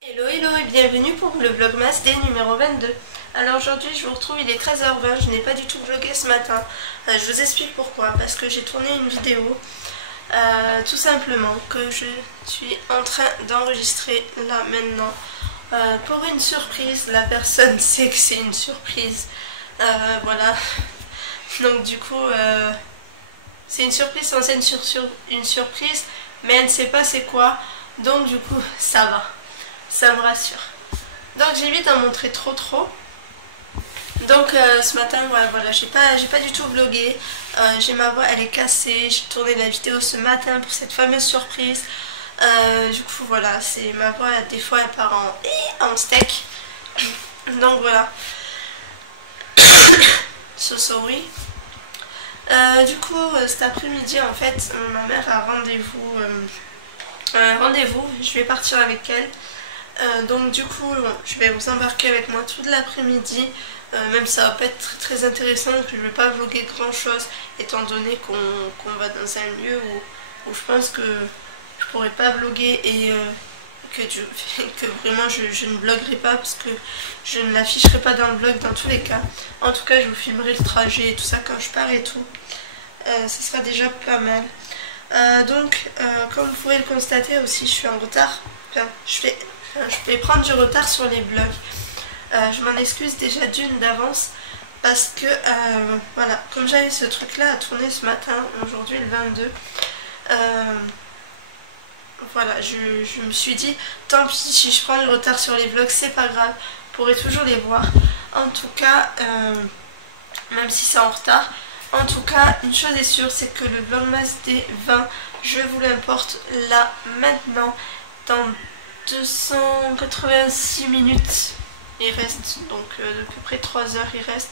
Hello hello et bienvenue pour le Vlogmas Day numéro 22. Alors aujourd'hui je vous retrouve, il est 13h20, je n'ai pas du tout vlogué ce matin. Je vous explique pourquoi, parce que j'ai tourné une vidéo tout simplement que je suis en train d'enregistrer là maintenant pour une surprise. La personne sait que c'est une surprise, voilà. Donc du coup c'est une surprise censée être une surprise, mais elle ne sait pas c'est quoi, donc du coup ça va. Ça me rassure. Donc j'évite d'en montrer trop. Donc ce matin, voilà, j'ai pas du tout vlogué. J'ai ma voix, elle est cassée. J'ai tourné la vidéo ce matin pour cette fameuse surprise. Du coup voilà, c'est ma voix, des fois elle part en steak. Donc voilà. So sorry. Du coup cet après-midi en fait, ma mère a rendez-vous. Je vais partir avec elle. Donc du coup je vais vous embarquer avec moi toute l'après-midi, même ça va pas être très intéressant, que je vais pas vlogger grand chose étant donné qu'on va dans un lieu où je pense que je pourrais pas vlogger et que vraiment je ne vloggerai pas, parce que je ne l'afficherai pas dans le vlog dans tous les cas. En tout cas je vous filmerai le trajet et tout ça quand je pars et tout, ce sera déjà pas mal. Donc comme vous pouvez le constater aussi, je suis en retard, enfin je vais prendre du retard sur les vlogs. Je m'en excuse déjà d'une d'avance, parce que voilà, comme j'avais ce truc là à tourner ce matin, aujourd'hui le 22, voilà, je me suis dit tant pis si je prends du retard sur les vlogs, c'est pas grave, vous pourrez toujours les voir. En tout cas, même si c'est en retard, en tout cas une chose est sûre, c'est que le Vlogmas des 20, je vous l'importe là maintenant dans 286 minutes. Il reste donc à peu près 3 heures, il reste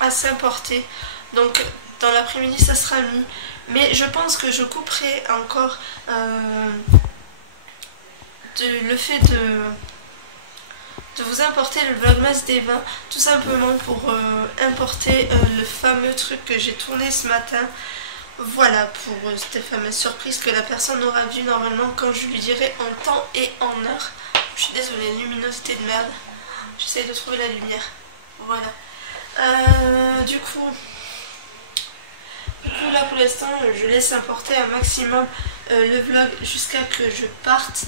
à s'importer. Donc dans l'après-midi ça sera mis, mais je pense que je couperai encore le fait de vous importer le Vlogmas des 20, tout simplement pour importer le fameux truc que j'ai tourné ce matin. Voilà, pour cette fameuse surprise que la personne aura vue normalement quand je lui dirai en temps et en heure. Je suis désolée, luminosité de merde. J'essaie de trouver la lumière. Voilà. Du coup là pour l'instant, je laisse importer un maximum le vlog jusqu'à que je parte.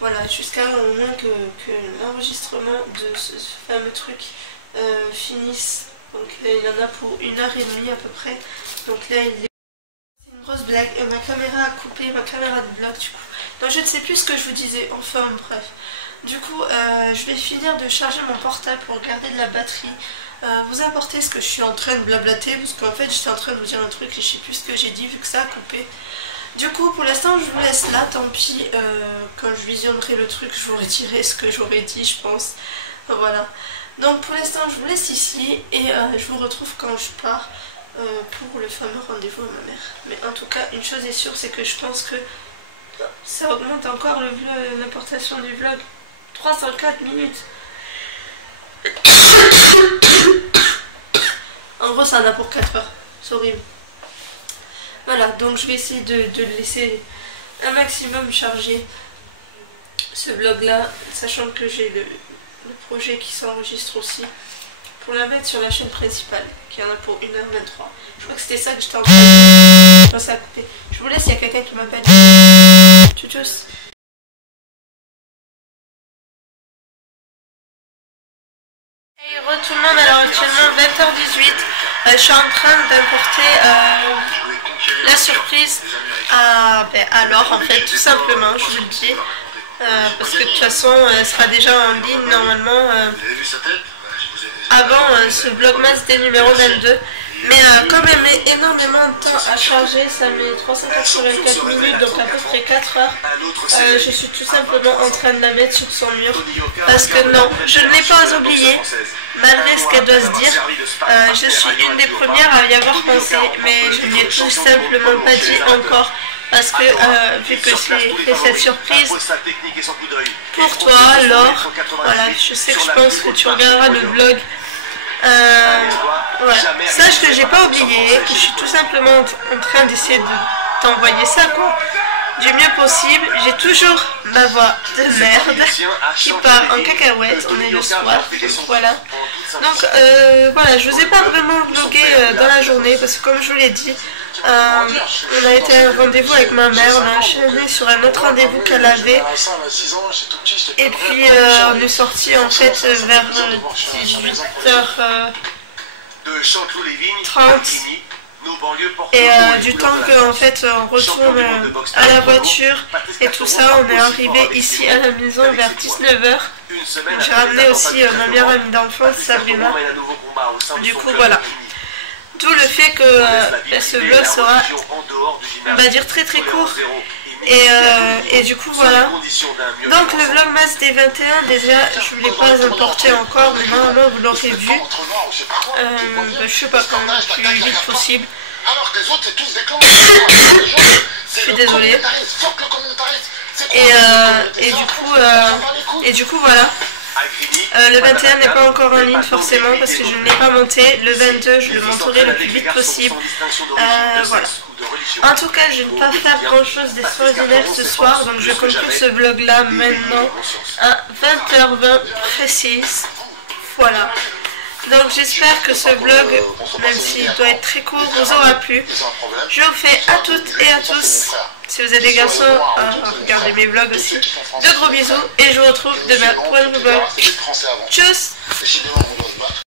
Voilà, jusqu'à au moins que l'enregistrement de ce fameux truc finisse. Donc là il en a pour 1h30 à peu près. Donc là il est... C'est une grosse blague. Ma caméra a coupé, ma caméra de vlog du coup. Donc je ne sais plus ce que je vous disais. Enfin bref. Du coup je vais finir de charger mon portable pour garder de la batterie. Vous apportez ce que je suis en train de blablater, parce qu'en fait j'étais en train de vous dire un truc et je sais plus ce que j'ai dit vu que ça a coupé. Du coup pour l'instant je vous laisse là, tant pis, quand je visionnerai le truc je vous retirerai ce que j'aurais dit je pense. Voilà. Donc pour l'instant je vous laisse ici et je vous retrouve quand je pars pour le fameux rendez-vous à ma mère. Mais en tout cas une chose est sûre, c'est que je pense que ça augmente encore l'importation du vlog. 304 minutes. En gros ça en a pour 4 heures, c'est horrible. Voilà, donc je vais essayer de le laisser un maximum chargé ce vlog là, sachant que j'ai le projet qui s'enregistre aussi pour la mettre sur la chaîne principale qui en a pour 1h23. Je crois que c'était ça que j'étais en train de dire. Ça a coupé. Je vous laisse, il y a quelqu'un qui m'appelle. Tchuss. Hey tout le monde, alors actuellement 20h18, je suis en train d'importer la surprise à Laure en fait, tout simplement, je vous le dis. Parce que de toute façon elle sera déjà en ligne normalement avant ce Vlogmas des numéro 22, mais comme elle met énormément de temps à charger, ça met 384 minutes, donc à peu près 4 heures, je suis tout simplement en train de la mettre sur son mur, parce que non, je ne l'ai pas oublié, malgré ce qu'elle doit se dire. Je suis une des premières à y avoir pensé, mais je n'y ai tout simplement pas dit encore. Parce que vu que c'est cette surprise pour toi, Laure, voilà, je sais que je pense que tu regarderas le vlog. Ouais. Sache que j'ai pas oublié, que je suis tout simplement en train d'essayer de t'envoyer ça quoi. du mieux possible. J'ai toujours ma voix de merde qui part en cacahuète. On est le soir, voilà. Donc voilà, je vous ai pas vraiment vlogué dans la journée parce que comme je vous l'ai dit, on a été à un rendez-vous avec ma mère, on a enchaîné sur un autre rendez-vous qu'elle avait. Et puis on est sorti en fait vers 18h30. Et du temps qu'en fait on retourne à la voiture et tout ça, on est arrivé ici à la maison vers 19h. J'ai ramené aussi ma meilleure amie d'enfance, Sabrina. Du coup voilà. D'où le fait que ce vlog sera, on va dire, très court. Et du coup voilà. Donc le vlogmas des 21, déjà je ne l'ai pas importé encore, mais normalement vous l'aurez vu. Je sais pas quand, le plus vite possible. Je suis désolée. Et du coup voilà. Le 21 n'est pas encore en ligne forcément parce que je ne l'ai pas monté. Le 22 je le monterai le plus vite possible. Voilà. En tout cas, je ne vais pas faire grand chose d'extraordinaire ce soir, donc je conclue ce vlog là maintenant à 20h20 précise. Voilà. Donc j'espère que ce vlog, même s'il doit être très court, vous aura plu. Je vous fais à toutes et à tous, si vous êtes des garçons, regardez mes vlogs aussi, de gros bisous et je vous retrouve demain pour un nouveau vlog. Tchuss!